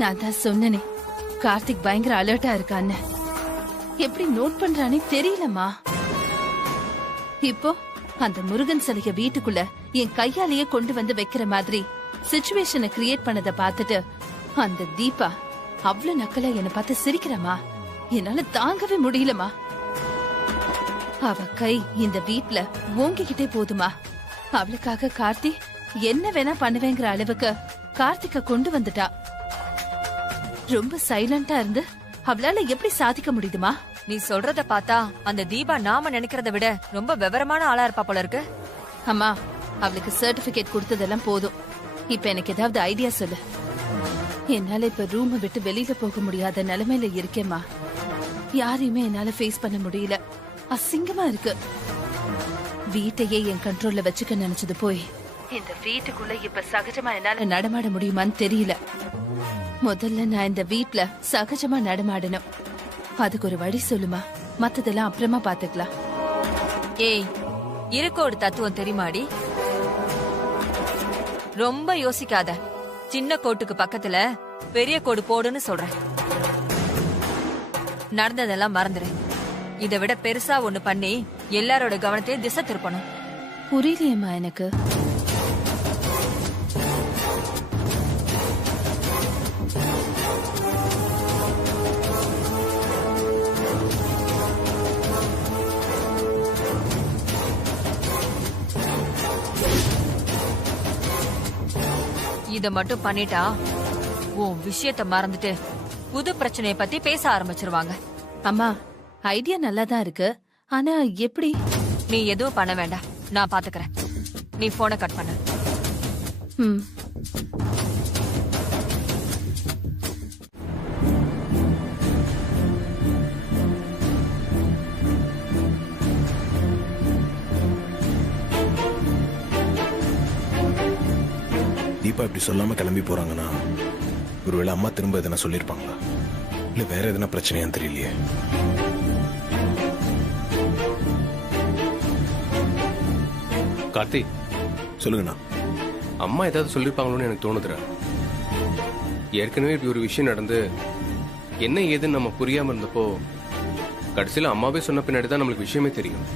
நான் தான் சொன்னனே, கார்த்திக் பயங்கர அலர்ட்டா இருக்கான்னு. எப்படி நோட் பண்றானே தெரியலமா. இப்போ அந்த முருகன் சிலைய வீட்டுக்குள்ள என் கையாலேயே கொண்டு வந்து வைக்கிற மாதிரி சிச்சுவேஷனை கிரியேட் பண்ணத பார்த்துட்டு அந்த தீபா அவ்வளவு நக்கலா என்ன பார்த்து சிரிக்கிறமா. என்னால தாங்கவே முடியலமா. அவ கை இந்த வீட்ல ஓங்கிக்கிட்டே போதுமா. அவளுக்காக கார்த்தி என்ன வேணா பண்ணுவேங்கிற அளவுக்கு கார்த்திக்க கொண்டு வந்துட்டா. ரொம்ப சைலண்டா இருந்து அவளால எப்படி சாதிக்க முடியுதுமா? நீ சொல்றத பார்த்தா அந்த தீபா நாம நினைக்கிறத விட ரொம்ப விவரமான ஆளா இருப்பா போல இருக்கு. அம்மா, அவளுக்கு சர்டிபிகேட் கொடுத்ததெல்லாம் போதும். இப்ப எனக்கு ஏதாவது ஐடியா சொல்லு. என்னால இப்ப ரூம் விட்டு வெளியில போக முடியாத நிலைமையில இருக்கேம்மா. யாரையுமே என்னால ஃபேஸ் பண்ண முடியல. அசிங்கமா இருக்கு. வீட்டையே என் கண்ட்ரோல்ல வச்சுக்க நினைச்சது போய் இந்த வீட்டுக்குள்ள இப்ப சகஜமா என்னால நடமாட முடியுமான்னு தெரியல. முதல்ல நான் இந்த வீட்ல சகஜமா நடமாடணும். அதுக்கு ஒரு வழி சொல்லுமா. மத்ததெல்லாம் அப்புறமா பாத்துக்கலாம். ஏய், இருக்கோடு தத்துவம் தெரியுமாடி? ரொம்ப யோசிக்காத. சின்ன கோட்டுக்கு பக்கத்துல பெரிய கோடு போடுன்னு சொல்றேன். நடந்ததெல்லாம் மறந்துரு. இதை விட பெருசா ஒண்ணு பண்ணி எல்லாரோட கவனத்தையும் திசை திருப்பணும். புரியலையம்மா எனக்கு. இத மட்டும் பண்ணிட்டா உன் விஷயத்த மறந்துட்டு புது பிரச்சனைய பத்தி பேச ஆரம்பிச்சிருவாங்க. அம்மா, ஐடியா நல்லாதான் இருக்கு. ஆனா எப்படி? நீ எதுவும் பண்ண வேண்டாம், நான் பாத்துக்கிறேன். நீ போனை கட் பண்ணு. தீபா இப்படி சொல்லாம கிளம்பி போறாங்கன்னா ஒருவேளை அம்மா திரும்ப எதனா சொல்லிருப்பாங்களா, இல்ல வேற எதனா பிரச்சனையான்னு தெரியலையே. கார்த்தி, சொல்லுங்கண்ணா. அம்மா ஏதாவது சொல்லிருப்பாங்களோன்னு எனக்கு தோணுதுரா. ஏற்கனவே இப்படி ஒரு விஷயம் நடந்து என்ன ஏதுன்னு நம்ம புரியாம இருந்தப்போ கடைசியில அம்மாவே சொன்ன பின்னாடி தான் நம்மளுக்கு விஷயமே தெரியும்.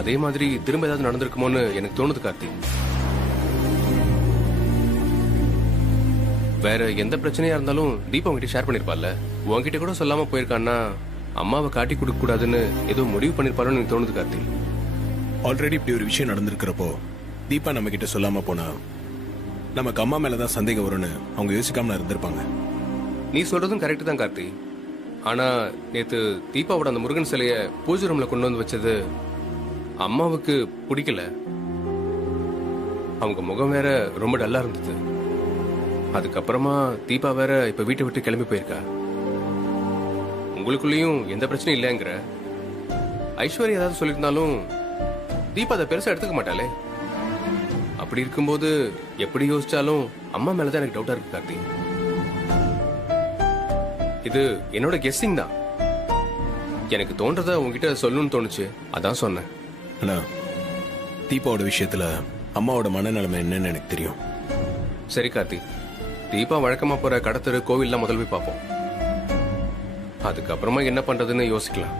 அதே மாதிரி திரும்ப ஏதாவது நடந்திருக்குமோன்னு எனக்கு தோணுது கார்த்தி. வேற எந்த பிரச்சனையா இருந்தாலும் தீபா உங்ககிட்ட ஷேர் பண்ணிருப்பாள்ல. உங்ககிட்ட கூட சொல்லாம போயிருக்கான்னா அம்மாவை காட்டி கொடுக்க கூடாதுன்னு ஏதோ முடிவு பண்ணிருப்பாருன்னு எனக்கு தோணுது கார்த்தி. ஆல்ரெடி இப்படி ஒரு விஷயம் நடந்திருக்கிறப்போ தீபா நம்ம கிட்ட சொல்லாம போனா நமக்கு அம்மா மேலதான் சந்தேகம் வரும்னு அவங்க யோசிக்காம இருந்திருப்பாங்க. நீ சொல்றதும் கரெக்ட் தான் கார்த்தி. ஆனா நேத்து தீபாவோட அந்த முருகன் சிலைய பூஜை ரூம்ல கொண்டு வந்து வச்சது அம்மாவுக்கு பிடிக்கல. அவங்க முகம் வேற ரொம்ப டல்லா இருந்தது. அதுக்கப்புறமா தீபா வேற இப்ப வீட்டை விட்டு கிளம்பி போயிருக்கா. உங்களுக்குள்ளயும் எந்த பிரச்சனையும் இல்லைங்கிற. ஐஸ்வர்யா ஏதாவது சொல்லியிருந்தாலும் தீபா அதை பெருசா எடுத்துக்க மாட்டாளே. அப்படி இருக்கும்போது எப்படி யோசிச்சாலும் அம்மா மேலதான் எனக்கு டவுட்டா இருக்கு கார்த்தி. இது என்னோட கெஸ்ஸிங் தான். எனக்கு தோன்றத உங்ககிட்ட சொல்லணும்னு தோணுச்சு, அதான் சொன்னேன். ஆனா தீபாவோட விஷயத்துல அம்மாவோட மனநிலைமை என்னன்னு எனக்கு தெரியும். சரி கார்த்தி, தீபா வழக்கமா போற கடத்தரு கோவில்லாம் முதல் போய் பார்ப்போம். அதுக்கப்புறமா என்ன பண்றதுன்னு யோசிக்கலாம்.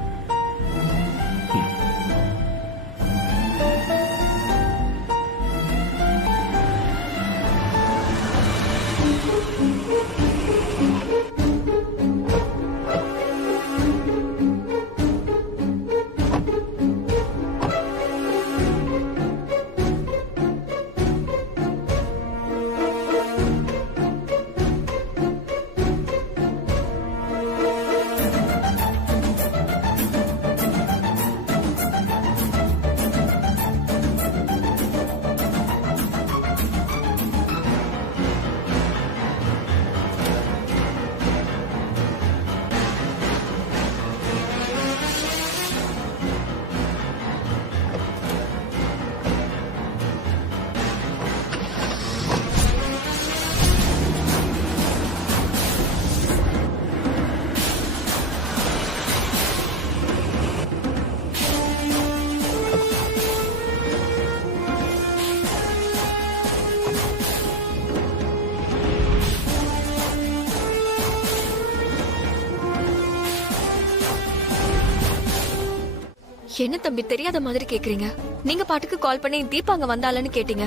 என்ன தம்பி தெரியாத மாதிரி கேக்குறீங்க? நீங்க பாட்டுக்கு கால் பண்ணி தீபா அங்க வந்தாலன்னு கேட்டீங்க.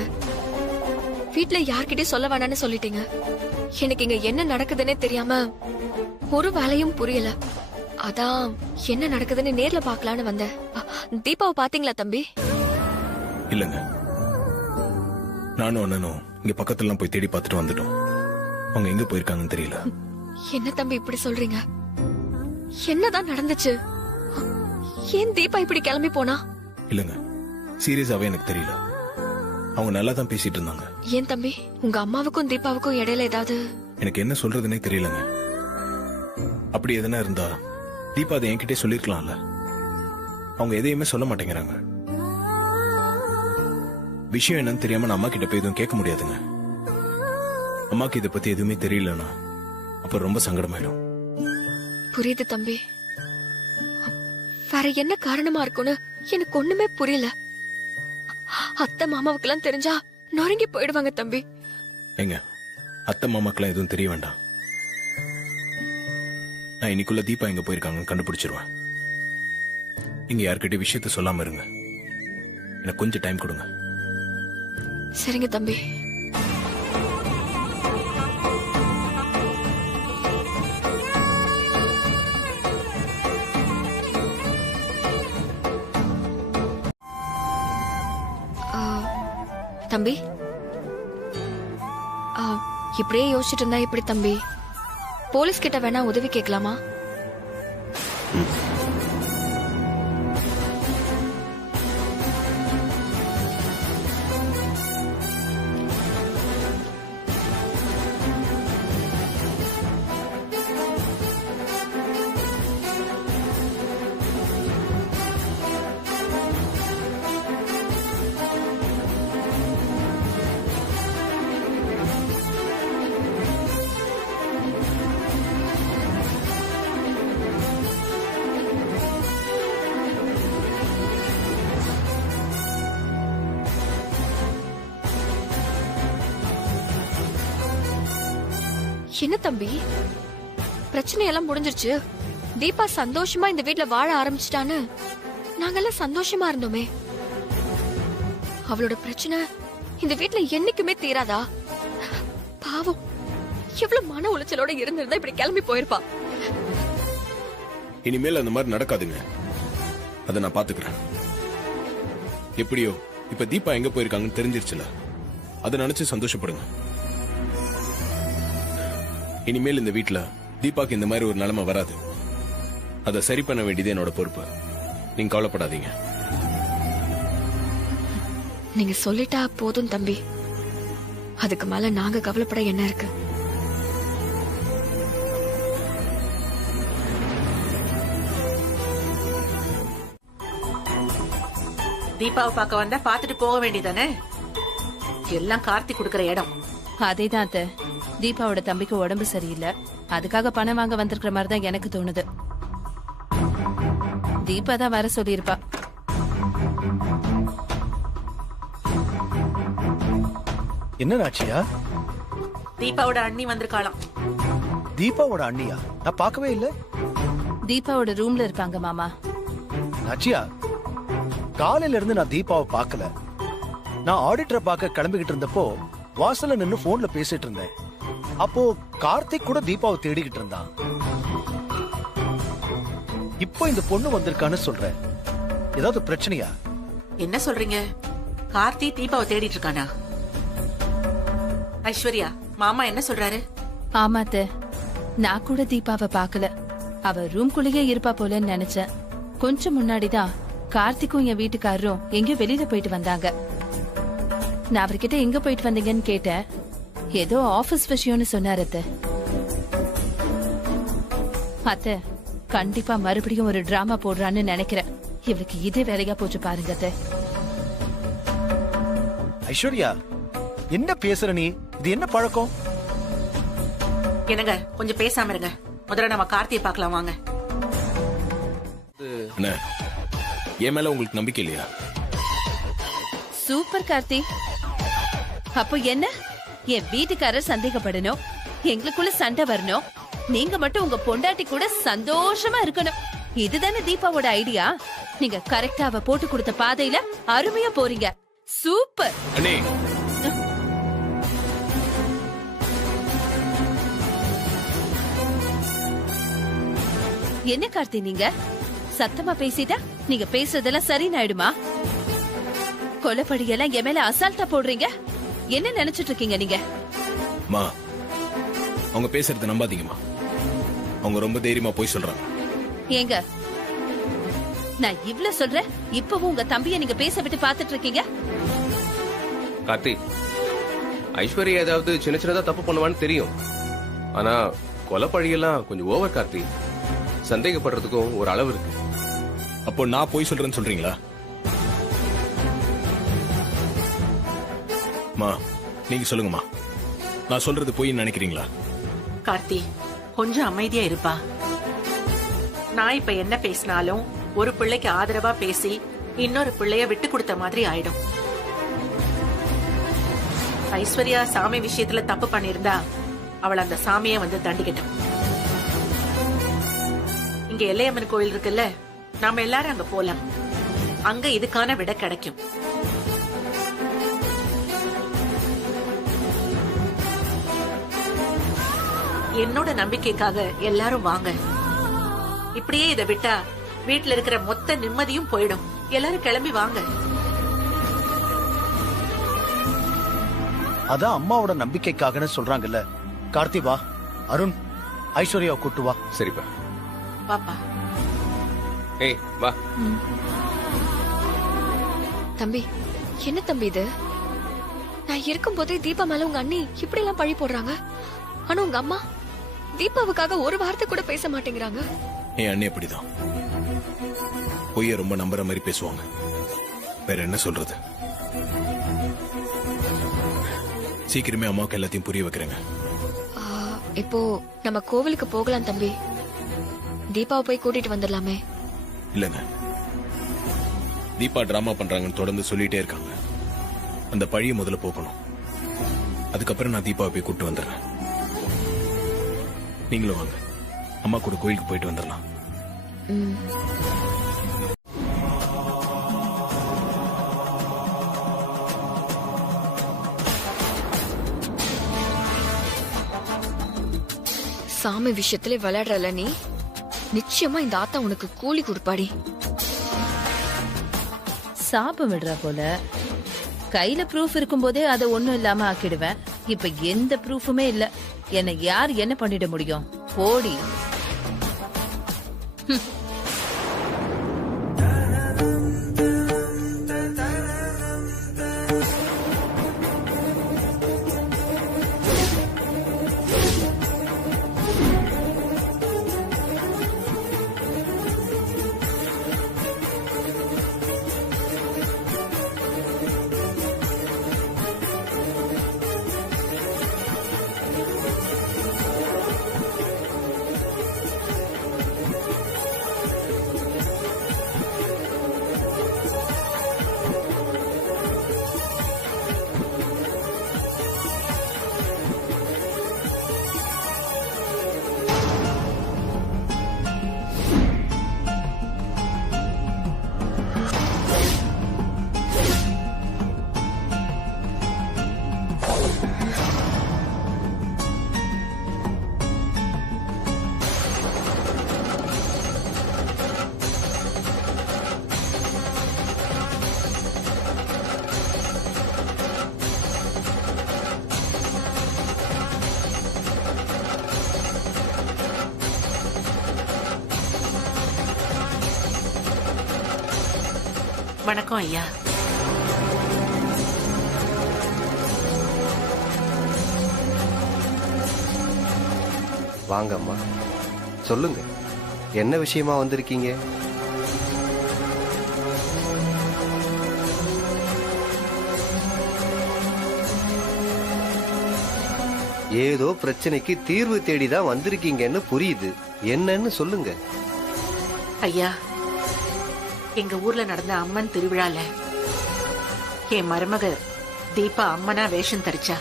வீட்ல யார்கிட்டயும் சொல்ல வேணாம்னு சொல்லிட்டீங்க. எனக்கு இங்க என்ன நடக்குதுன்னே தெரியாம ஒரு வேலையும் புரியல. அதான் என்ன நடக்குதுன்னு நேர்ல பாக்கலான்னு வந்தேன். தீபாவை பாத்தீங்களா தம்பி? இல்லங்க, நானும் அண்ணனும் இங்க பக்கத்துல போய் தேடி பார்த்துட்டு வந்துட்டோம். அவங்க எங்க போயிருக்காங்கன்னு தெரியல. என்ன தம்பி இப்படி சொல்றீங்க? என்னதான் நடந்துச்சு? ஏன் தீபா இப்படி கிளம்பி போனா? இல்லங்க, சீரியஸாவே எனக்கு தெரியல. அவங்க நல்லா தான் பேசிட்டு இருந்தாங்க. ஏன் தம்பி, உங்க அம்மாவுக்கும் தீபாவுக்கும் இடையில ஏதாவது? எனக்கு என்ன சொல்றதுன்னே தெரியலங்க. அப்படி எதனா இருந்தா தீபா அதை என்கிட்டே சொல்லிருக்கலாம்ல. அவங்க எதையுமே சொல்ல மாட்டேங்கிறாங்க. விஷயம் என்னன்னு தெரியாம நான் அம்மா கிட்ட போய் எதுவும் கேட்க முடியாதுங்க. அம்மாக்கு இதை பத்தி எதுவுமே தெரியலன்னா அப்ப ரொம்ப சங்கடமாயிடும். புரியுது தம்பி. வேற என்ன காரணமா இருக்கும்னு எனக்கு ஒண்ணுமே புரியல. அத்தை மாமாவுக்கெல்லாம் தெரிஞ்சா நொறுங்கி போயிடுவாங்க தம்பி. ஏங்க, அத்தை மாமாக்கெல்லாம் எதுவும் தெரிய வேண்டாம். நான் இன்னைக்குள்ள தீபா எங்க போயிருக்காங்கன்னு கண்டுபிடிச்சிருவேன். நீங்க யார்கிட்ட விஷயத்த சொல்லாம இருங்க. எனக்கு கொஞ்சம் டைம் கொடுங்க. சரிங்க தம்பி. தம்பி, இப்படியே யோசிச்சுட்டு இருந்தா எப்படி தம்பி? போலீஸ் கிட்ட வேணா உதவி கேட்கலாமா? என்ன தம்பி, பிரச்சனை எல்லாம் முடிஞ்சிருச்சு. தீபா சந்தோஷமா இந்த வீட்ல வாழ ஆரம்பிச்சிட்டான்னு நாங்கெல்லாம் சந்தோஷமா இருந்தோமே. அவளோட பிரச்சனை இந்த வீட்ல என்னைக்குமே தீராதா? பாவம், எவ்வளவு மன உளைச்சலோட இருந்திருந்தா இப்படி கிளம்பி போயிருப்பா. இனிமேல் அந்த மாதிரி நடக்காதுங்க. அதை நான் பாத்துக்கிறேன். எப்படியோ இப்ப தீபா எங்க போயிருக்காங்கன்னு தெரிஞ்சிருச்சுல, அதை நினைச்சு சந்தோஷப்படுங்க. இனிமேல் இந்த வீட்ல தீபாக்கு இந்த மாதிரி ஒரு நிலைமை வராது. அதை சரி பண்ண வேண்டியது என்னோட பொறுப்பு. நீங்க கவலைப்படாதீங்க. நீங்க சொல்லிட்டா போதும் தம்பி. அதுக்கு மேல நாங்க கவலைப்பட என்ன இருக்கு? தீபாவை பார்க்க வந்தா பாத்துட்டு போக வேண்டியதானே? எல்லாம் கார்த்திக் கொடுக்கற இடம். அதேதான் அத்தை. தீபாவோட தம்பிக்கு உடம்பு சரியில்லை, அதுக்காக பணம் வாங்க வந்திருக்கிற மாதிரி தான் எனக்கு தோணுது. தீபா தான் வர சொல்லியிருப்பா. என்ன நாச்சியா? தீபாவோட அண்ணி வந்திருக்காளாம். தீபாவோட அண்ணியா? நான் பார்க்கவே இல்ல. தீபாவோட ரூம்ல இருப்பாங்க மாமா. நாச்சியா, காலையில இருந்து நான் தீபாவை பார்க்கல. நான் ஆடிட்டரை பார்க்க கிளம்பிக்கிட்டு இருந்தப்போ வாசல்ல நின்னு போன்ல பேசிட்டு இருந்தேன். அப்போ கார்த்திக் கூட தீபாவை தேடிக்கிட்டு இருந்தான். இப்போ இந்த பொண்ணு வந்திருக்கான்னு சொல்றேன். ஏதாவது பிரச்சனையா? என்ன சொல்றீங்க? கார்த்தி தீபாவை தேடிட்டு இருக்கானா? ஐஸ்வர்யா, மாமா என்ன சொல்றாரு? ஆமா அத்தை, நான் கூட தீபாவை பார்க்கல. அவ ரூம்குள்ளேயே இருப்பா போலன்னு நினைச்சேன். கொஞ்சம் முன்னாடிதான் கார்த்திக்கும் என் வீட்டுக்காரரும் எங்கேயோ வெளியில போயிட்டு வந்தாங்க. நான் அவர்கிட்ட எங்க போயிட்டு வந்தீங்கன்னு கேட்டேன். ஏதோ ஆபீஸ் விஷயம்னு சொன்னாரு அத்தை. அத்தை, கண்டிப்பா மறுபடியும் ஒரு டிராமா போடுறான்னு நினைக்கிறேன். இவளுக்கு இதே வேலையா போச்சு பாருங்க அத்தை. ஐஸ்வர்யா, என்ன பேசுற நீ? இது என்ன பழக்கம்? என்னங்க, கொஞ்சம் பேசாம இருங்க. முதல்ல நம்ம கார்த்தியை பார்க்கலாம் வாங்க. அண்ணா, என் மேல உங்களுக்கு நம்பிக்கை இல்லையா? சூப்பர் கார்த்தி. அப்போ என்ன, என் வீட்டுக்காரர் சந்தேகப்படணும், எங்களுக்குள்ள சண்டை வரணும், நீங்க மட்டும் உங்க பொண்டாட்டி கூட சந்தோஷமா இருக்கணும். இதுதானே தீபாவோட ஐடியா. நீங்க கரெக்டா அவ போட்டு கொடுத்த பாதையில அருமையா போறீங்க. சூப்பர் அண்ணே. என்ன கார்த்தி நீங்க சத்தமா பேசிட்டா நீங்க பேசுறதெல்லாம் சரின்னு ஆயிடுமா? கொலைப்படியெல்லாம் என் மேல அசால்ட்டா போடுறீங்க. என்ன நினைச்சிட்டு இருக்கீங்க நீங்க? மா, அவங்க பேசுறத நம்பாதீங்கம்மா. அவங்க ரொம்ப தைரியமா போய் சொல்றாங்க. ஏங்க, நான் இவ்ளோ சொல்றேன், இப்பவும் உங்க தம்பிய நீங்க பேச விட்டு பாத்துட்டு இருக்கீங்க. கார்த்தி, ஐஸ்வர்யா ஏதாவது சின்ன சின்னதா தப்பு பண்ணுவான்னு தெரியும். ஆனா கொலைப்பழியெல்லாம் கொஞ்சம் ஓவர் கார்த்தி. சந்தேகப்படுறதுக்கும் ஒரு அளவு இருக்கு. அப்போ நான் போய் சொல்றேன்னு சொல்றீங்களா? மா, நீங்க சொல்லுங்கம்மா. நான் சொல்றது போய் நினைக்கிறீங்களா? கார்த்தி, கொஞ்சம் அமைதியா இருப்பா. நான் இப்ப என்ன பேசினாலும் ஒரு பிள்ளைக்கு ஆதரவா பேசி இன்னொரு பிள்ளைய விட்டு கொடுத்த மாதிரி ஆயிடும். ஐஸ்வர்யா சாமி விஷயத்துல தப்பு பண்ணிருந்தா அவள் அந்த சாமியை வந்து தண்டிக்கட்டும். இங்க எல்லையம்மன் கோயில் இருக்குல்ல, நாம எல்லாரும் அங்க போலாம். அங்க இதுக்கான விட கிடைக்கும். என்னோட நம்பிக்கைக்காக எல்லாரும் வாங்க. இப்படியே இதை விட்டா வீட்டுல இருக்கிற மொத்த நிம்மதியும் போயிடும். எல்லாரும் கிளம்பி வாங்க. அதான் அம்மாவோட நம்பிக்கைக்காகன்னு சொல்றாங்கல்ல. கார்த்தி வா, அருண் ஐஸ்வர்யாவை கூட்டு வா. சரிப்பா. பாப்பா. ஏய் வா. தம்பி, என்ன தம்பி இது? நான் இருக்கும்போதே தீபா மேல உங்க அண்ணி இப்படி எல்லாம் பழி போடுறாங்க. ஆனா உங்க அம்மா தீபாவுக்காக ஒரு வார்த்தை கூட பேச மாட்டேங்கிறாங்க. என் அண்ணி அப்படிதான். பொய்ய ரொம்ப நம்புற மாதிரி பேசுவாங்க. வேற என்ன சொல்றது? சீக்கிரமே அம்மாவுக்கு எல்லாத்தையும் புரிய வைக்கிறேங்க. இப்போ நம்ம கோவிலுக்கு போகலாம் தம்பி. தீபாவை போய் கூட்டிட்டு வந்துடலாமே. இல்லங்க, தீபா டிராமா பண்றாங்கன்னு தொடர்ந்து சொல்லிட்டே இருக்காங்க. அந்த பழிய முதல்ல போகணும். அதுக்கப்புறம் நான் தீபாவை போய் கூட்டு வந்துடுறேன். நீங்களும் வாங்க, அம்மா கூட கோயிலுக்கு போயிட்டு வந்துடலாம். சாமி விஷயத்துல விளையாடுறல நீ, நிச்சயமா இந்த ஆத்தா உனக்கு கூலி கொடுப்பாடி. சாபம் விடுற போல கையில ப்ரூஃப் இருக்கும் போதே அதை ஒண்ணும் இல்லாம ஆக்கிடுவேன். இப்ப எந்த ப்ரூஃபுமே இல்ல. என்ன யார் என்ன பண்ணிட முடியும்? போடி. வணக்கம் ஐயா. வாங்க அம்மா, சொல்லுங்க, என்ன விஷயமா வந்திருக்கீங்க? ஏதோ பிரச்சனைக்கு தீர்வு தேடிதான் வந்திருக்கீங்கன்னு புரியுது. என்னன்னு சொல்லுங்க. ஐயா, எங்க ஊர்ல நடந்த அம்மன் திருவிழால என் மருமக தீபா அம்மனா வேஷம் தரிச்சா.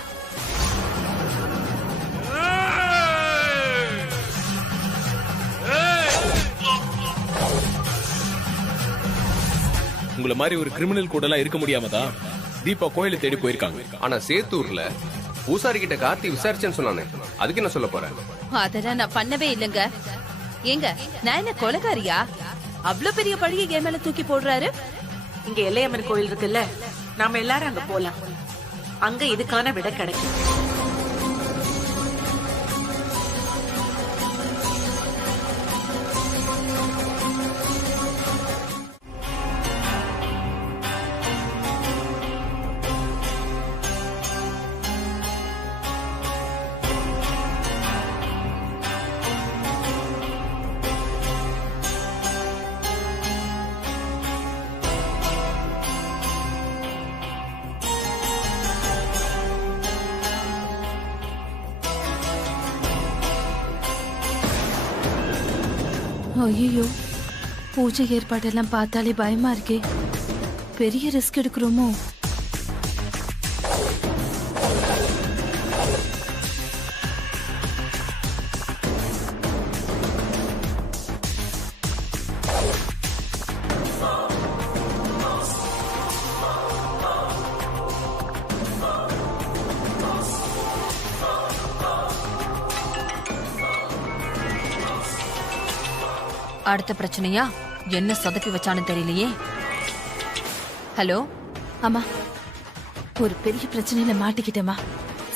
உங்களை மாதிரி ஒரு கிரிமினல் கூட எல்லாம் இருக்க முடியாமதான் தீபா கோயிலை தேடி போயிருக்காங்க. ஆனா சேத்தூர்ல பூசாரி கிட்ட கார்த்தி விசாரிச்சேன்னு சொன்னானே, அதுக்கு என்ன சொல்ல போறேன்? அதெல்லாம் நான் பண்ணவே இல்லைங்க. ஏங்க நான் என்ன கொலைகாரியா? அவ்வளவு பெரிய பழியை என் மேல தூக்கி போடுறாரு. இங்க எல்லையம்மன் கோயில் இருக்குல்ல, நாம எல்லாரும் அங்க போலாம். அங்க இதுக்கான விட கிடைக்கும். ஐயோ, பூஜை ஏற்பாடெல்லாம் பார்த்தாலே பயமா இருக்கே. பெரிய ரிஸ்க் எடுக்கிறோமோ? அடுத்த பிரச்சனையா என்ன சொதப்பி வச்சான்னு தெரியலையே. ஹலோ அம்மா, ஒரு பெரிய பிரச்சனையில மாட்டிக்கிட்டேமா.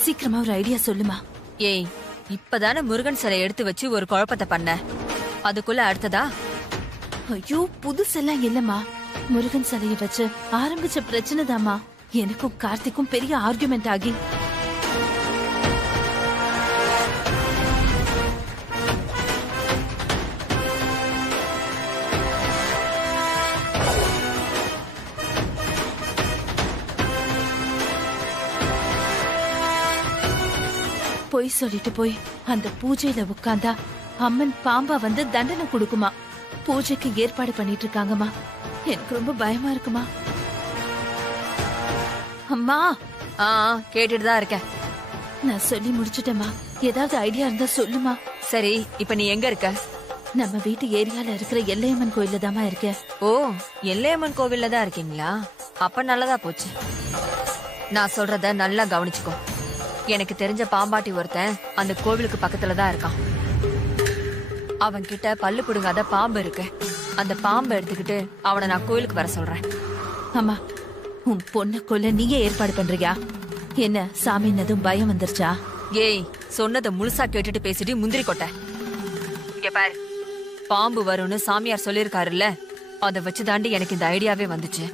சீக்கிரமா ஒரு ஐடியா சொல்லுமா. ஏய், இப்பதானே முருகன் சிலை எடுத்து வச்சு ஒரு குழப்பத்தை பண்ண, அதுக்குள்ள அடுத்ததா? ஐயோ, புதுசெல்லாம் இல்லம்மா. முருகன் சிலையை வச்சு ஆரம்பிச்ச பிரச்சனை தாமா எனக்கும் கார்த்திக்கும் பெரிய ஆர்குமெண்ட் ஆகி பொய் சொல்லிட்டு போய் அந்த பூஜையில உட்கார்ந்தா அம்மன் பாம்பா வந்து தண்டனை கொடுக்குமா. பூஜைக்கு ஏற்பாடு பண்ணிட்டு இருக்காங்கம்மா. எனக்கு ரொம்ப பயமா இருக்குமா. அம்மா. கேட்டுட்டு தான் இருக்கேன். நான் சொல்லி முடிச்சிட்டேம்மா. ஏதாவது ஐடியா இருந்தா சொல்லுமா. சரி, இப்ப நீ எங்க இருக்க? நம்ம வீட்டு ஏரியால இருக்கிற எல்லையம்மன் கோயில்ல தாமா இருக்க. ஓ, எல்லையம்மன் கோவில்ல தான் இருக்கீங்களா? அப்ப நல்லதா போச்சு. நான் சொல்றத நல்லா கவனிச்சுக்கோ. எனக்கு தெரிஞ்ச பாம்பாட்டி ஒருத்தன் அந்த கோவிலுக்கு பக்கத்துல தான் இருக்கான். அவன் கிட்ட பல்லு புடுங்காத பாம்பு இருக்கு. அந்த பாம்பை எடுத்துக்கிட்டு அவனை நான் கோயிலுக்கு வர சொல்றேன். அம்மா, உன் பொண்ணு கொல்ல நீயே ஏற்பாடு பண்றியா? என்ன சாமின்னதும் பயம் வந்துருச்சா? ஏய், சொன்னதை முழுசா கேட்டுட்டு பேசிட்டு முந்திரி கொட்ட. இங்க பாரு, பாம்பு வரும்னு சாமியார் சொல்லிருக்காருல்ல, அதை வச்சு தாண்டி எனக்கு இந்த ஐடியாவே வந்துச்சு.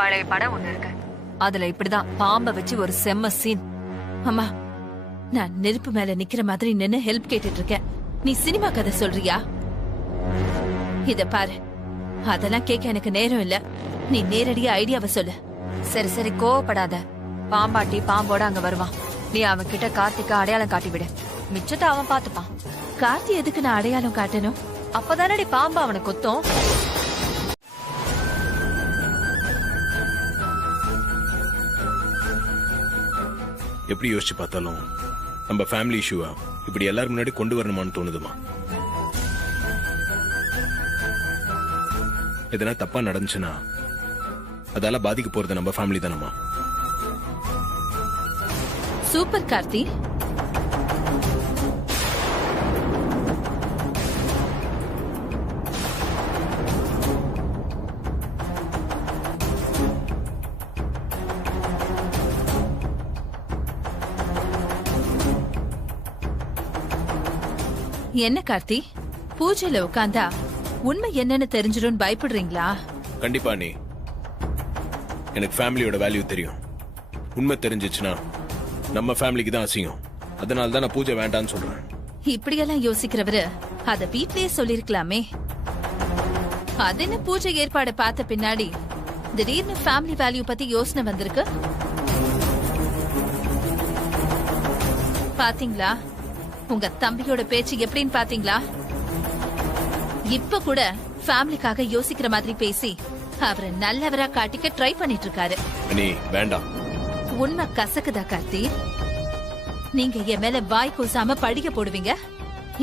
பழைய படம் ஒண்ணு இருக்கு, அதுல இப்படிதான் பாம்பை வச்சு ஒரு செம்ம சீன். அம்மா, நான் நெருப்பு மேல நிக்கிற மாதிரி நின்னு ஹெல்ப் கேட்டுட்டு இருக்கேன். நீ சினிமா கதை சொல்றியா? இத பாரு, அதெல்லாம் கேட்க எனக்கு நேரம் இல்ல. நீ நேரடியா ஐடியாவை சொல்லு. சரி சரி, கோவப்படாத. பாம்பாட்டி பாம்போட அங்க வருவான். நீ அவன் கிட்ட கார்த்திக்கு அடையாளம் காட்டி விடு. மிச்சத்தை அவன் பாத்துப்பான். கார்த்தி எதுக்கு நான் அடையாளம் காட்டணும்? அப்பதானடி பாம்பு அவனை கொத்தும். எப்படி யோசிச்சு பார்த்தாலும் நம்ம ஃபேமிலி இஷ்யூவா இப்படி எல்லாரும் முன்னாடி கொண்டு வரணுமான்னு தோணுதுமா. எதனா தப்பா நடந்துச்சுன்னா அதால பாதிக்க போறது நம்ம ஃபேமிலி தானம்மா. சூப்பர் கார்த்தி. என்ன கார்த்தி, பூஜையில உட்கார்ந்தா உண்மை என்னன்னு தெரிஞ்சிடும் பயப்படுறீங்களா? கண்டிப்பா. நீ எனக்கு ஃபேமிலியோட வேல்யூ தெரியும். உண்மை தெரிஞ்சிச்சுன்னா நம்ம ஃபேமிலிக்கு தான் அசிங்கம். அதனால தான் நான் பூஜை வேண்டான்னு சொல்றேன். இப்படியெல்லாம் யோசிக்கிறவரு அத வீட்லயே சொல்லிருக்கலாமே. அது என்ன பூஜை ஏற்பாடு பார்த்த பின்னாடி திடீர்னு ஃபேமிலி வேல்யூ பத்தி யோசனை வந்திருக்கு? பாத்தீங்களா உங்க தம்பியோட பேச்சு எப்படின்னு பாத்தீங்களா? இப்ப கூட ஃபேமிலிக்காக யோசிக்கிற மாதிரி பேசி அவரை நல்லவரா காட்டிக்க ட்ரை பண்ணிட்டு இருக்காரு. நீ வேண்டாம். உண்மை கசக்குதா கார்த்தி? நீங்க என் மேல வாய் கூசாம படிக்க போடுவீங்க.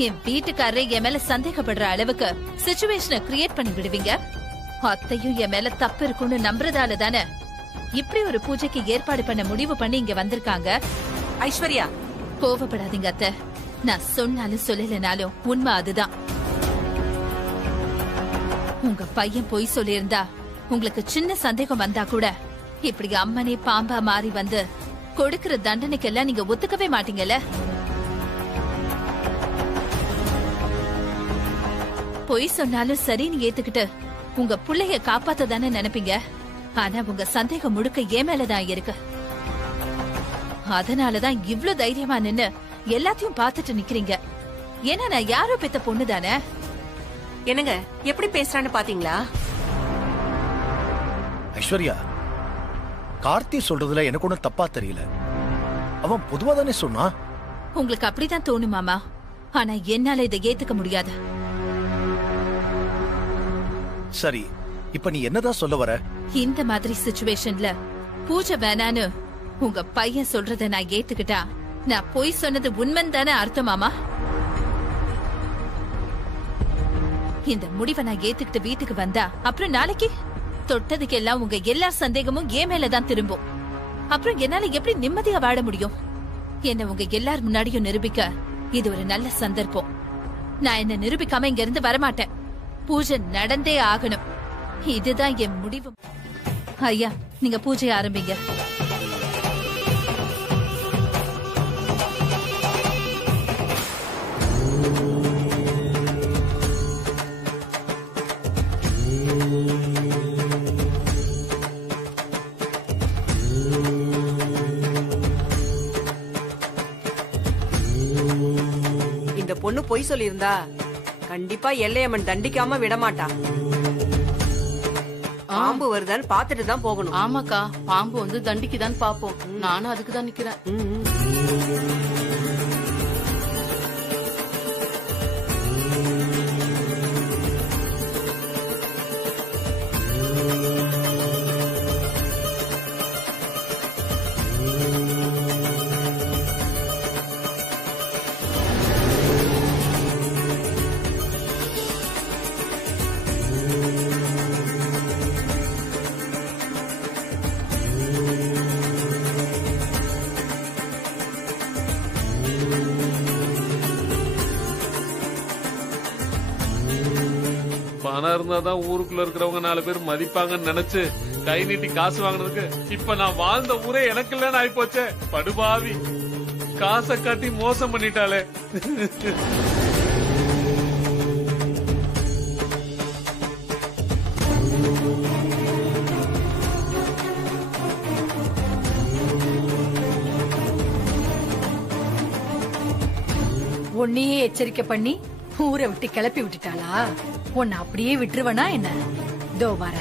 என் வீட்டுக்காரரை என் மேல சந்தேகப்படுற அளவுக்கு சிச்சுவேஷனை கிரியேட் பண்ணி விடுவீங்க. அத்தையும் என் மேல தப்பு இருக்குன்னு நம்புறதால தானே இப்படி ஒரு பூஜைக்கு ஏற்பாடு பண்ண முடிவு பண்ணி இங்க வந்திருக்காங்க. ஐஸ்வர்யா, கோவப்படாதீங்க அத்தை. நான் சொன்னாலும் சொல்லலைனாலும் உண்மை அதுதான். உங்க பையன் பொய் சொல்லியிருந்தா உங்களுக்கு சின்ன சந்தேகம் வந்தா கூட இப்படி அம்மனே பாம்பா மாறி வந்து கொடுக்கிற தண்டனைக்கெல்லாம் நீங்க ஒத்துக்கவே மாட்டீங்கல்ல. பொய் சொன்னாலும் சரின்னு ஏத்துக்கிட்டு உங்க புள்ளைய காப்பாத்த தானே நினைப்பீங்க. ஆனா உங்க சந்தேகம் முழுக்க ஏன் மேலதான் இருக்கு. அதனாலதான் இவ்ளோ தைரியமா நின்னு எல்லாத்தையும் பாத்துட்டு நிக்கிறீங்க. ஏன்னா நான் யாரோ பெத்த பொண்ணு தானே. என்னங்க எப்படி பேசுறான்னு பாத்தீங்களா? ஐஸ்வர்யா, கார்த்தி சொல்றதுல எனக்கு ஒண்ணும் தப்பா தெரியல. அவன் பொதுவா தானே சொன்னா. உங்களுக்கு அப்படிதான் தோணுமாமா? ஆனா என்னால இதை ஏத்துக்க முடியாது. சரி, இப்ப நீ என்னதான் சொல்ல வர? இந்த மாதிரி சிச்சுவேஷன்ல பூஜை வேணான்னு உங்க பையன் சொல்றத நான் ஏத்துக்கிட்டா நான் பொய் சொன்னது உண்மைன்னு தானே அர்த்தமாமா? இந்த முடிவை நான் ஏத்துக்கிட்டு வீட்டுக்கு வந்தா அப்புறம் நாளைக்கு தொட்டதுக்கெல்லாம் உங்க எல்லா சந்தேகமும் ஏன் மேலதான் திரும்பும். அப்புறம் என்னால எப்படி நிம்மதியா வாழ முடியும்? என்ன உங்க எல்லார் முன்னாடியும் நிரூபிக்க இது ஒரு நல்ல சந்தர்ப்பம். நான் என்ன நிரூபிக்காம இங்க இருந்து வரமாட்டேன். பூஜை நடந்தே ஆகணும். இதுதான் என் முடிவு. ஐயா, நீங்க பூஜையை ஆரம்பிங்க. இந்த பொண்ணு பொய் சொல்லியிருந்தா கண்டிப்பா எல்லையம்மன் தண்டிக்காம விடமாட்டா. பாம்பு வருதான்னு பாத்துட்டு தான் போகணும். ஆமாக்கா, பாம்பு வந்து தண்டிக்குதான் பாப்போம். நானும் அதுக்கு தான் நிக்கிறேன். பணம் இருந்தாதான் ஊருக்குள்ள இருக்கிறவங்க 4 பேர் மதிப்பாங்கன்னு நினைச்சு கை நீட்டி காசு வாங்கினதுக்கு இப்ப நான் வாழ்ந்த ஊரே எனக்கு இல்லன்னு ஆயி போச்சே. படுபாவி, காசை காட்டி மோசம் பண்ணிட்டாளே. உன்னையே எச்சரிக்கை பண்ணி ஊரை விட்டு கிளப்பி விட்டுட்டாளா? உன்னை அப்படியே விட்டுருவனா என்ன? இதோ வர.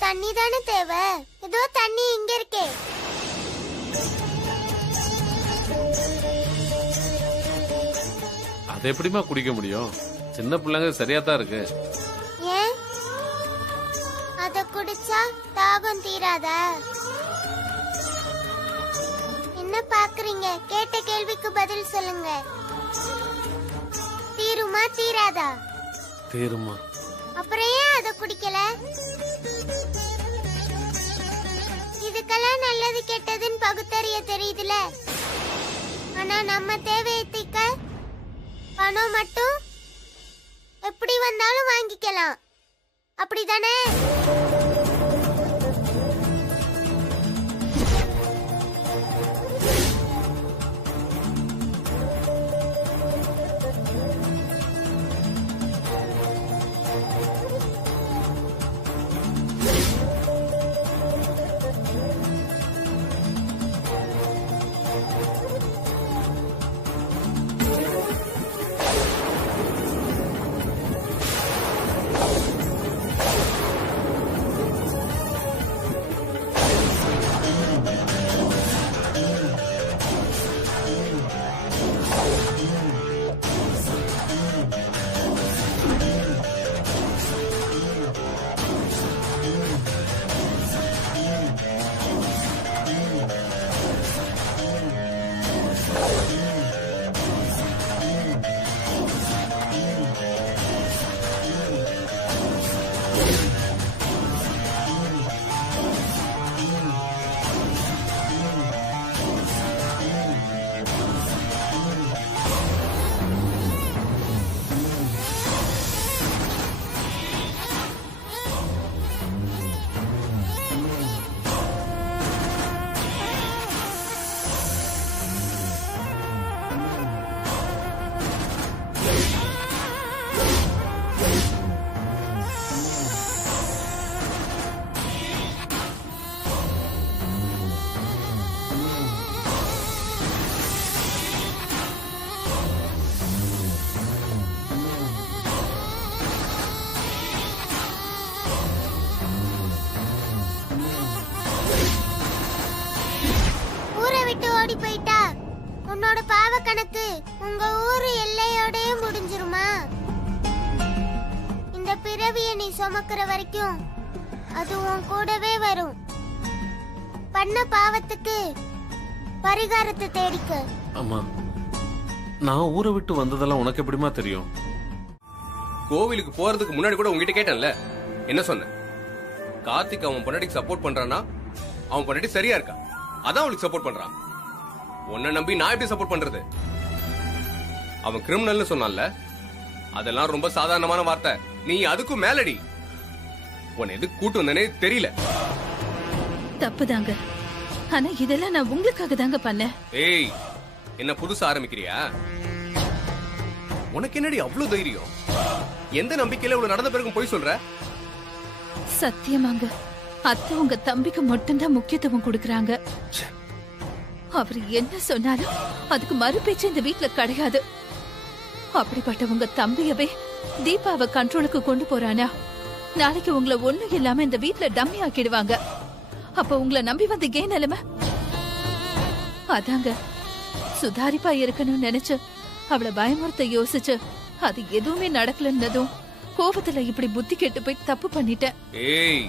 தண்ணி தானே தேவை. ஏதோ தண்ணி இங்க இருக்கே. அதை எப்படிமா குடிக்க முடியும்? சின்ன பிள்ளைங்க சரியா தான் இருக்கு. ஏன் அத குடிச்சா தாகம் தீராதா? என்ன பாக்குறீங்க? கேட்ட கேள்விக்கு பதில் சொல்லுங்க. தீருமா தீராதா? அவங்களுக்கெல்லாம் நல்லது கெட்டதுன்னு பகுத்தறிய தெரியுதுல. ஆனா நம்ம தேவையை தீர்க்க பணம் மட்டும் எப்படி வந்தாலும் வாங்கிக்கலாம், அப்படிதானே? ஓடி போயிட்டா உன்னோட பாவ கணக்கு உங்க ஊரு எல்லையோடயே முடிஞ்சிருமா? இந்த பிறவிய நீ சுமக்கிற வரைக்கும் அது உன் கூடவே வரும். பண்ண பாவத்துக்கு பரிகாரத்தை தேடிக்க. அம்மா, நான் ஊரை விட்டு வந்ததெல்லாம் உனக்கு எப்படிமா தெரியும்? கோவிலுக்கு போறதுக்கு முன்னாடி கூட உங்ககிட்ட கேட்டேன்ல, என்ன சொன்ன? கார்த்திக் அவன் பொண்டாட்டிக்கு சப்போர்ட் பண்றானா? அவன் பொண்டாட்டி சரியா இருக்கா, அதான் அவளுக்கு சப்போர்ட் பண்றான். உன்னை நம்பி நான் எப்படி சப்போர்ட் பண்றது? அவன் கிரிமினல்னு சொன்னான்ல, அதெல்லாம் ரொம்ப சாதாரணமான வார்த்தை. நீ அதுக்கும் மேலடி. உன்னை எதுக்கு கூட்டு வந்தனே தெரியல. தப்புதாங்க, ஆனா இதெல்லாம் நான் உங்களுக்காக தாங்க பண்ணேன். ஏய், என்ன புதுசா ஆரம்பிக்கிறியா? உனக்கு என்னடி அவ்வளவு தைரியம்? எந்த நம்பிக்கையில இவ்வளவு நடந்த பிறகு போய் சொல்ற? சத்தியமாங்க, அத்தை உங்க தம்பிக்கு மட்டும்தான் முக்கியத்துவம் கொடுக்கறாங்க. அவர் என்ன சொன்னாலும் அதுக்கு மறுபேச்சு இந்த வீட்டுல கிடையாது. அப்படிப்பட்ட உங்க தம்பியவே தீபாவை கண்ட்ரோலுக்கு கொண்டு போறானா, நாளைக்கு உங்களை ஒண்ணும் இல்லாம இந்த வீட்டுல டம்மி ஆக்கிடுவாங்க. அப்ப உங்களை நம்பி வந்து ஏன் நிலைமை? அதாங்க, சுதாரிப்பா இருக்கணும்னு நினைச்சு அவளை பயமுறுத்த யோசிச்சு அது எதுவுமே நடக்கலன்னதும் கோபத்துல இப்படி புத்தி கெட்டு போய் தப்பு பண்ணிட்டேன். ஏய்,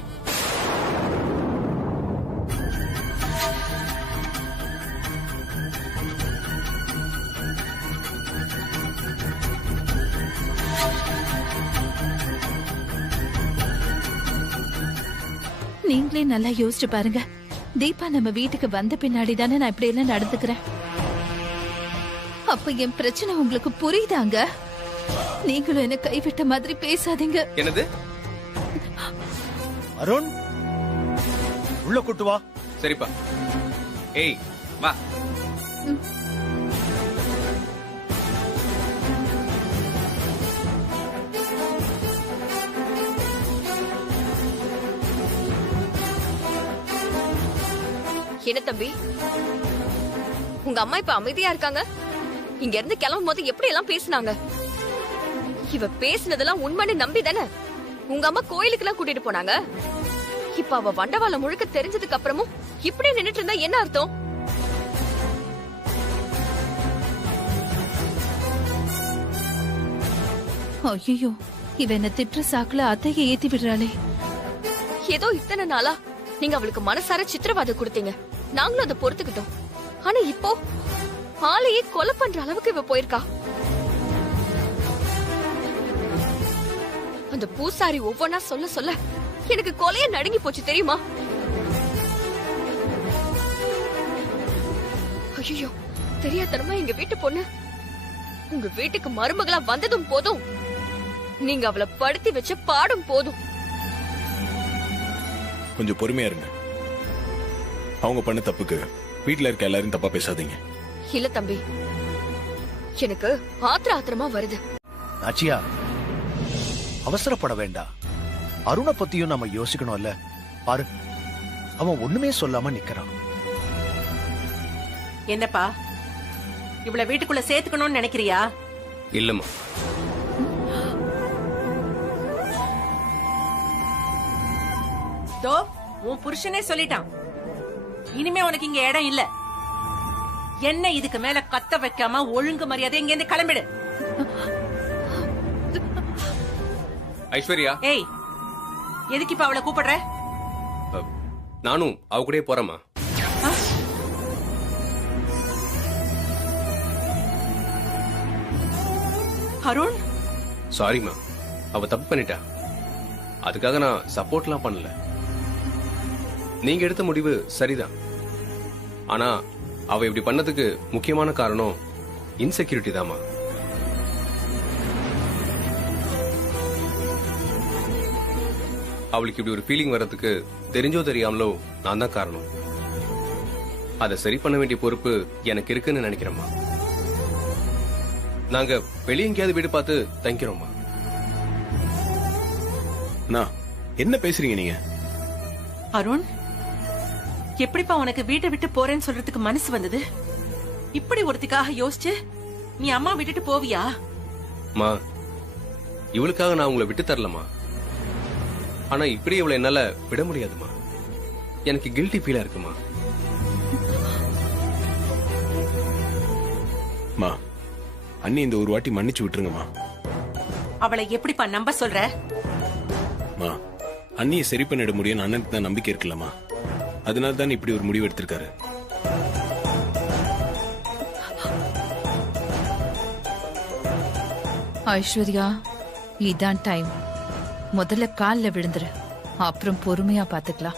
நீங்களே நல்லா யோசிச்சு பாருங்க. தீபா நம்ம வீட்டுக்கு வந்த பின்னாடி தானே நான் இப்படி எல்லாம் நடந்துக்கிறேன். அப்ப என் பிரச்சனை உங்களுக்கு புரியுதாங்க? நீங்களும் என்ன கைவிட்ட மாதிரி பேசாதீங்க. என்னது? அருண், உள்ள கூட்டு வா. சரிப்பா. ஏய், வா. என்ன தம்பி, உங்க அம்மா இப்ப அமைதியா இருக்காங்க? இங்க இருந்து கிளம்பும் போது எப்படி எல்லாம் பேசினாங்க? இவ பேசினதெல்லாம் உண்மைன்னு நம்பி தானே உங்க அம்மா கோயிலுக்கு எல்லாம் கூட்டிட்டு போனாங்க. இப்ப அவ வண்டவாளம் முழுக்க தெரிஞ்சதுக்கு அப்புறமும் இப்படி நின்னுட்டு இருந்தா என்ன அர்த்தம்? ஐயோ, இவ என்ன திட்டுற சாக்குல அத்தையை ஏத்தி விடுறாளே. ஏதோ இத்தனை நாளா நீங்க அவளுக்கு மனசார சித்திரவாதம் கொடுத்தீங்க, நாங்களும் அதை பொறுத்துக்கிட்டோம். ஆனா இப்போ ஆளையே கொலை பண்ற அளவுக்கு இவ போயிருக்கா. அந்த பூசாரி ஒவ்வொன்னா சொல்ல சொல்ல எனக்கு கொலைய நடுங்கி போச்சு தெரியுமா? ஐயோ, தெரியாதனமா எங்க வீட்டு பொண்ணு உங்க வீட்டுக்கு மருமகளா வந்ததும் போதும், நீங்க அவளை படுத்தி வச்ச பாடும் போதும். கொஞ்சம் பொறுமையா இருங்க. அவங்க பண்ண தப்புக்கு வீட்டுல இருக்க எல்லாரும் தப்பா பேசாதீங்க. இல்ல தம்பி, எனக்கு ஆத்திரமா வருது. நாச்சியா, அவசரப்பட வேண்டாம். அருணை பத்தியும் நம்ம யோசிக்கணும்ல. பாரு, அவன் ஒண்ணுமே சொல்லாம நிக்கிறான். என்னப்பா, இவ்வளவு வீட்டுக்குள்ள சேர்த்துக்கணும்னு நினைக்கிறியா? இல்லம்மா. தோ உன் புருஷனே சொல்லிட்டான், இனிமே உனக்கு இங்க இடம் இல்ல. என்ன இதுக்கு மேல கத்த வைக்காம ஒழுங்கு மரியாதை இங்க இருந்து கிளம்பிடு. ஐஸ்வர்யா, ஏய், எதுக்கு இப்ப அவளை கூப்பிடுற? நானும் அவ கூடயே போறேம்மா. அருண், சாரிம்மா, அவ தப்பு பண்ணிட்டா. அதுக்காக நான் சப்போர்ட்லாம் பண்ணல. நீங்க எடுத்த முடிவு சரிதான். ஆனா அவ இப்படி பண்ணதுக்கு முக்கியமான காரணம் இன்செக்யூரிட்டி தாமா. அவளுக்கு இப்படி ஒரு ஃபீலிங் வர்றதுக்கு தெரிஞ்சோ தெரியாமலோ நான் தான் காரணம். அதை சரி பண்ண வேண்டிய பொறுப்பு எனக்கு இருக்குன்னு நினைக்கிறேம்மா. நாங்க வெளியே எங்கேயாவது வீடு பார்த்து தங்கிக்கிறோம்மா. என்ன பேசுறீங்க நீங்க? அருண், எப்படிப்பா உனக்கு வீட்டை விட்டு போறேன்னு சொல்றதுக்கு மனசு வந்தது? இப்படி ஒருத்திக்காக யோசிச்சு நீ அம்மா விட்டுட்டு போவியா? மா, இவளுக்காக நான் உங்களை விட்டு தரலமா. ஆனா இப்படி இவளை என்னால விட முடியாதுமா. எனக்கு கில்ட்டி ஃபீலா இருக்குமா. மா, அண்ணி இந்த ஒரு வாட்டி மன்னிச்சு விட்டுருங்கம்மா. அவளை எப்படிப்பா நம்ப சொல்ற? மா, அண்ணியை சரி பண்ணிட முடியும் அண்ணனுக்கு தான் நம்பிக்கை இருக்குல்லம்மா. அதனால தான் இப்படி ஒரு முடிவு எடுத்திருக்காரு. ஐஸ்வர்யா, இதான் டைம். முதல்ல கால்ல விழுந்துரு, அப்புறம் பொறுமையா பாத்துக்கலாம்.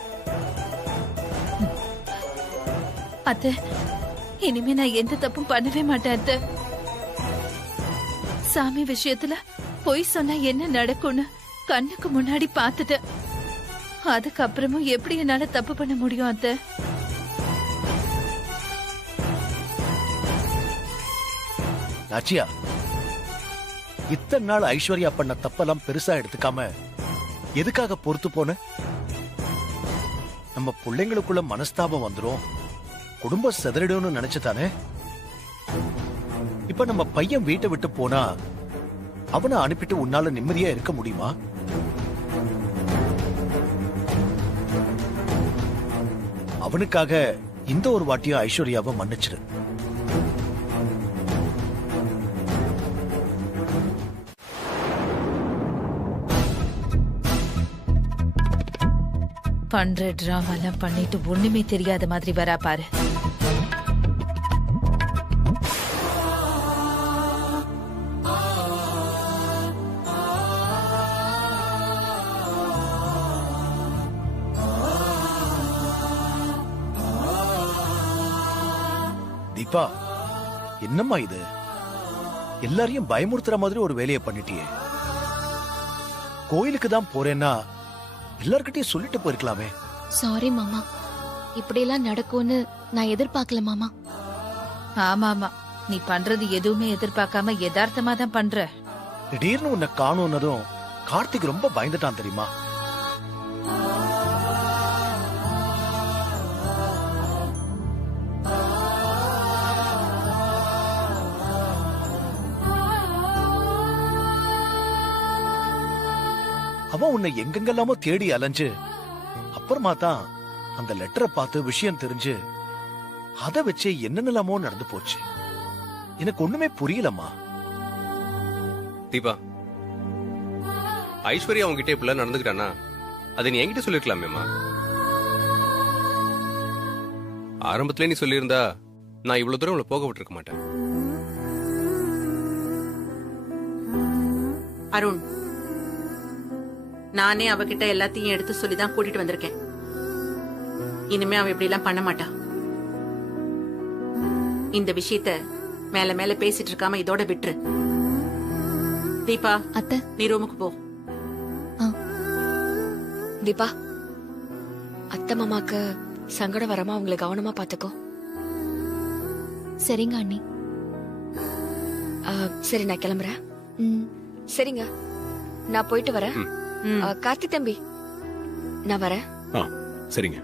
அத்தை, இனிமே நான் எந்த தப்பும் பண்ணவே மாட்டேன் அத்தை. சாமி விஷயத்துல பொய் சொன்னா என்ன நடக்கும்னு கண்ணுக்கு முன்னாடி பாத்துட்டேன். அதுக்கப்புறமும் எப்படி என்னால தப்பு பண்ண முடியும் அத்தை? நாச்சியா, இத்தனை நாள் ஐஸ்வர்யா பண்ண தப்பெல்லாம் பெருசா எடுத்துக்காம எதுக்காக பொறுத்து போன? நம்ம பிள்ளைங்களுக்குள்ள மனஸ்தாபம் வந்துரும், குடும்பம் செதறிடும்னு நினைச்சுதானே. இப்ப நம்ம பையன் வீட்டை விட்டு போனா அவனை அனுப்பிட்டு உன்னால நிம்மதியா இருக்க முடியுமா? அவனுக்காக இந்த ஒரு வாட்டியும் ஐஸ்வர்யாவை மன்னிச்சிரு. பண்ற டிராமாலாம் பண்ணிட்டு ஒண்ணுமே தெரியாத மாதிரி வரா பாரு. தீபா, என்னம்மா இது? எல்லாரையும் பயமுறுத்துற மாதிரி ஒரு வேலையை பண்ணிட்டியே. கோயிலுக்கு தான் போறேன்னா எல்லார்கிட்டயும் சொல்லிட்டு போயிருக்கலாமே. சாரி மாமா, இப்படி எல்லாம் நடக்கும்னு நான் எதிர்பார்க்கல மாமா. ஆமா ஆமா, நீ பண்றது எதுவுமே எதிர்பார்க்காம யதார்த்தமா தான் பண்ற. திடீர்னு உன்னை காணும்னதும் கார்த்திக் ரொம்ப பயந்துட்டான் தெரியுமா? அவன் உன்னை எங்கெங்கெல்லாமோ தேடி அலைஞ்சு அப்புறமா தான் அந்த லெட்டரை பார்த்து விஷயம் தெரிஞ்சு அதை வச்சு என்னென்னலாமோ நடந்து போச்சு. எனக்கு ஒண்ணுமே புரியலம்மா. தீபா, ஐஸ்வர்யா உங்ககிட்ட இப்ப நடந்துக்கிட்டானா அதை நீ என்கிட்ட சொல்லிருக்கலாமேமா. ஆரம்பத்திலே நீ சொல்லியிருந்தா நான் இவ்வளவு தூரம் உங்களை போக விட்டுருக்க மாட்டேன். அருண், நானே அவகிட்ட எல்லாத்தையும் எடுத்து சொல்லிதான் கூட்டிட்டு வந்திருக்கேன். இனிமே அவ இப்படி எல்லாம் பண்ண மாட்டா. இந்த விஷயத்த மேல மேல பேசிட்டு இருக்காம இதோட விட்டுரு. தீபா அத்தை, நீ ரூமுக்கு போ. தீபா, அத்தை மாமாக்கு சங்கடம் வராம அவங்கள கவனமா பாத்துக்கோ. சரிங்க அண்ணி. சரி, நான் கிளம்புறேன். சரிங்க, நான் போயிட்டு வரேன். கார்த்திக் தம்பி, நான் வரேன். சரிங்க.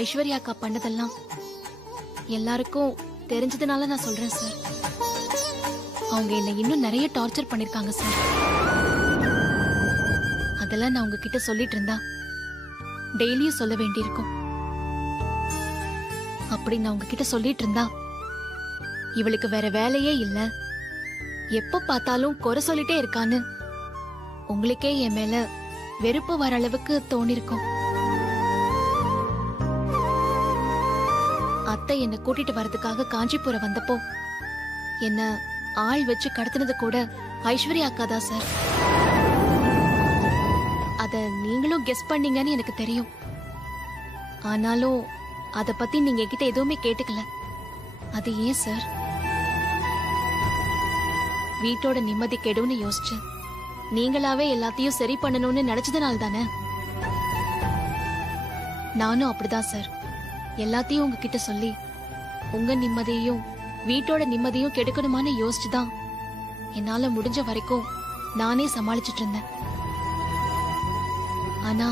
ஐஸ்வர்யா அக்கா பண்ணதெல்லாம் எல்லாருக்கும் தெரிஞ்சதுனால நான் சொல்றேன் சார். அவங்க என்ன இன்னும் நிறைய டார்ச்சர் பண்ணிருக்காங்க சார். அதெல்லாம் நான் உங்ககிட்ட சொல்லிட்டு இருந்தா டெய்லியும் சொல்ல வேண்டியிருக்கும். அப்படி நான் உங்ககிட்ட சொல்லிட்டு இருந்தா இவளுக்கு வேற வேலையே இல்ல, எப்ப பார்த்தாலும் குறை சொல்லிட்டே இருக்கான்னு உங்களுக்கே என் மேல வெறுப்பு வர அளவுக்கு தோணிருக்கும். அத்தை என்ன கூட்டிட்டு வரதுக்காக காஞ்சிபுரம் வந்தப்போ என்ன ஆள் வச்சு கடத்தினது கூட ஐஸ்வர்யா அக்கா தான் சார். அத நீங்களும் கெஸ் பண்ணீங்கன்னு எனக்கு தெரியும். ஆனாலும் அத பத்தி நீங்க என்கிட்ட எதுவுமே கேட்டுக்கல. அது ஏன் சார்? வீட்டோட நிம்மதி கெடுன்னு யோசிச்சு நீங்களாவே எல்லாத்தையும் சரி பண்ணணும்னு நினைச்சதுனால தானே. நானும் அப்படிதான் சார். எல்லாத்தையும் உங்ககிட்ட சொல்லி உங்க நிம்மதியையும் வீட்டோட நிம்மதியும் கெடுக்கணுமான்னு யோசிச்சுதான் என்னால முடிஞ்ச வரைக்கும் நானே சமாளிச்சிட்டு இருந்தேன். ஆனா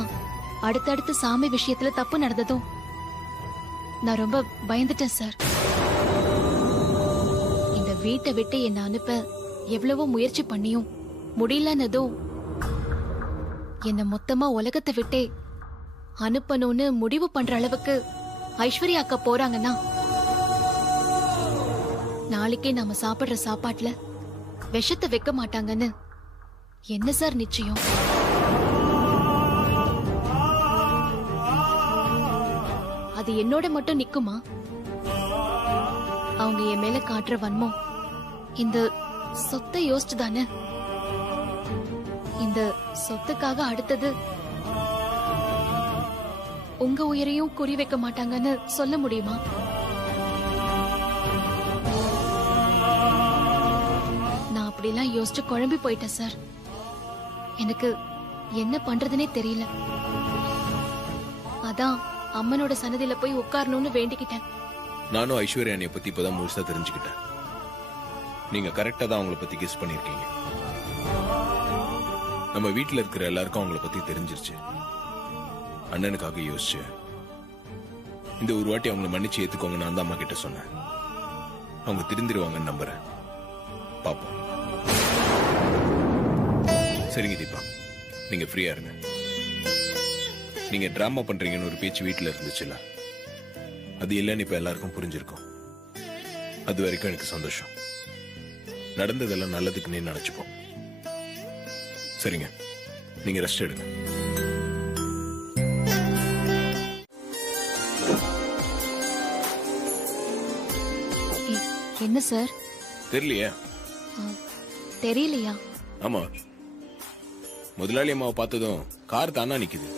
அடுத்தடுத்து சாமி விஷயத்துல தப்பு நடந்ததும் நான் ரொம்ப பயந்துட்டேன் சார். இந்த வீட்டை விட்டு என்ன அனுப்ப எவ்வளவோ முயற்சி பண்ணியும் முடியலன்னதும் என்ன மொத்தமா உலகத்தை விட்டே அனுப்பணும்னு முடிவு பண்ற அளவுக்கு ஐஸ்வர்யா அக்கா போறாங்கன்னா நாளைக்கே நாம சாப்பிடுற சாப்பாட்டுல விஷத்தை வைக்க மாட்டாங்கன்னு என்ன சார் நிச்சயம்? அது என்னோட மட்டும் நிக்குமா? அவங்க என் மேல காட்டுற வன்மம் இந்த சொத்தை யோசிச்சுதானே. இந்த சொத்துக்காக அடுத்தது உங்க உயிரையும் குறி வைக்க மாட்டாங்கன்னு சொல்ல முடியுமா? நான் அப்படிலாம் யோசிச்சு குழம்பி போயிட்டேன் சார். எனக்கு என்ன பண்றதுனே தெரியல. அதான் அம்மனோட சன்னதியில போய் உட்காரணும்னு வேண்டிக்கிட்டேன். நானும் ஐஸ்வர்யா அண்ணியை பத்தி இப்பதான் முழுசா தெரிஞ்சுக்கிட்டேன். நீங்க கரெக்டா தான் அவங்கள பத்தி கெஸ் பண்ணிருக்கீங்க. நம்ம வீட்டுல இருக்கிற எல்லாருக்கும் அவங்கள பத்தி தெரிஞ்சிருச்சு. அண்ணனுக்காக யோசிச்சு இந்த ஒரு வாட்டி அவங்களை மன்னிச்சு ஏத்துக்கோங்க நான் தான் அம்மா கிட்ட சொன்னேன். அவங்க திருந்திருவாங்கன்னு நம்புறேன். பாப்போம். சரிங்க தீபா, நீங்க ஃப்ரீயா இருங்க. நீங்க டிராமா பண்றீங்கன்னு ஒரு பேச்சு வீட்டுல இருந்துச்சுல, அது இல்லைன்னு இப்ப எல்லாருக்கும் புரிஞ்சிருக்கும். அது வரைக்கும் எனக்கு சந்தோஷம். நடந்ததெல்லாம் நல்லதுக்குன்னே நினைச்சுப்போம். சரிங்க, நீங்க ரெஸ்ட் எடுங்க. என்ன சார்? தெரியலையா? தெரியலையா? ஆமா, முதலாளி அம்மாவை பார்த்ததும் கார் தானா நிக்குது.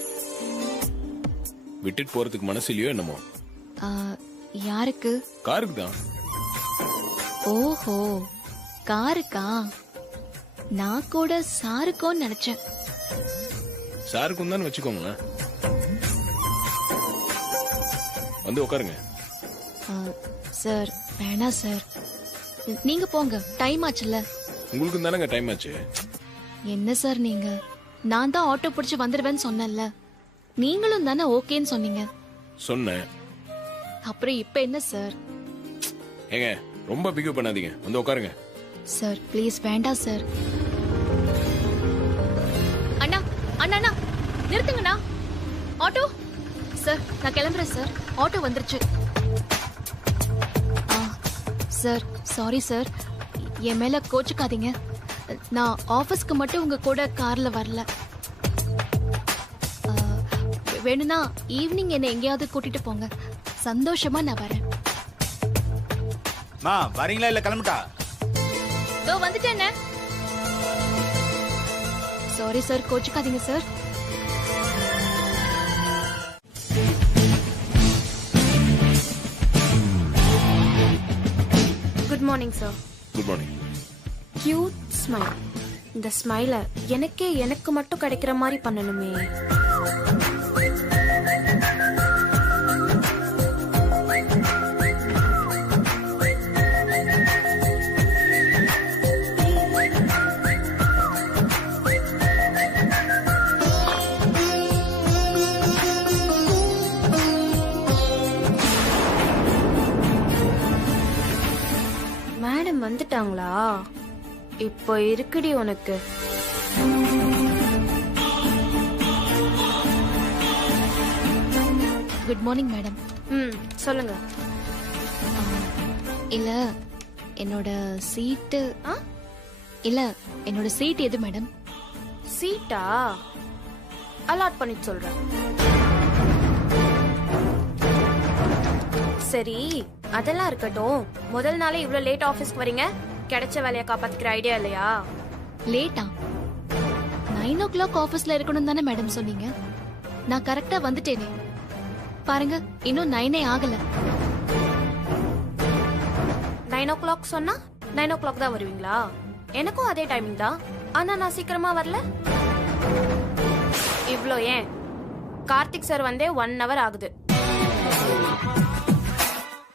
விட்டுட்டு போறதுக்கு மனசு இல்லையோ என்னமோ. யாருக்கு? காருக்கு தான். ஓஹோ, காருக்கா? நான் கூட சாருக்கோன்னு நினைச்சேன். சாருக்கும் தான் வச்சுக்கோங்களேன். வந்து உட்காருங்க. சார் வேணா சார், நீங்க போங்க, டைம் ஆச்சுல்ல. உங்களுக்கு தானங்க டைம் ஆச்சு. என்ன சார் நீங்க? நான் தான் ஆட்டோ பிடிச்சு வந்துடுவேன்னு சொன்னேன்ல, நீங்களும் தானே ஓகேன்னு சொன்னீங்க. சொன்னேன். அப்புறம் இப்ப என்ன சார்? ஏங்க ரொம்ப பிகு பண்ணாதீங்க, வந்து உட்காருங்க. சார் ப்ளீஸ் வேண்டாம் சார். அண்ணா அண்ணா அண்ணா நிறுத்துங்கண்ணா. ஆட்டோ சார், நான் கிளம்புறேன் சார். ஆட்டோ வந்துருச்சு. சார் சாரி சார், என் மேல கோச்சுக்காதீங்க. நான் ஆபீஸ்க்கு மட்டும் உங்க கூட கார்ல வரல. வேணும்னா ஈவினிங் என்ன எங்கேயாவது கூட்டிட்டு போங்க, சந்தோஷமா நான் வரேன். வரீங்களா இல்ல கிளம்பிட்டா? வந்துட்டேன். சாரி சார், கோச்சுக்காதீங்க sir. Good morning sir. Good morning. Cute smile. இந்த ஸ்மைல எனக்கு மட்டும் கிடைக்கிற மாதிரி பண்ணணுமே. மேடம் வந்துட்டாங்களா? இப்போ இருக்குடி உனக்கு. Good morning madam. சொல்லுங்க. இல்ல என்னோட சீட்டு இல்ல என்னோட சீட் எது மேடம்? சீட்டா? அலாட் பண்ணி சொல்றேன். சரி, அதெல்லாம் இருக்கட்டும். முதல் நாளே இவ்வளவு லேட் ஆபீஸ்க்கு வரீங்க. கிடைச்ச வேலையை காப்பாத்திக்கிற ஐடியா இல்லையா? லேட்டா? 9 o'clock ஆபீஸ்ல இருக்கணும் தானே மேடம் சொன்னீங்க. நான் கரெக்டா வந்துட்டேனே. பாருங்க, இன்னும் 9 ஆகல. 9 o'clock சொன்னா 9 o'clock தான் வருவீங்களா? எனக்கும் அதே டைமிங் தான். ஆனா நான் சீக்கிரமா வரல. இவ்ளோ ஏன்? கார்த்திக் சார் வந்தே 1 hour ஆகுது.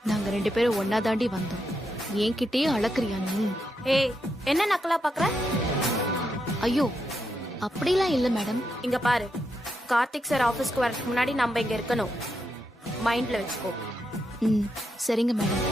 நாங்க 2 பேரும் ஒன்னா தாண்டி வந்தோம். என்கிட்டயே அளக்குறியா நீ? ஏய், என்ன நக்கலா பாக்குற? ஐயோ, அப்படிலாம் இல்ல மேடம். இங்க பாரு, கார்த்திக் சார் ஆபீஸ்க்கு வரதுக்கு முன்னாடி நம்ம இங்க இருக்கணும். மைண்ட்ல வச்சுக்கோ. சரிங்க மேடம்.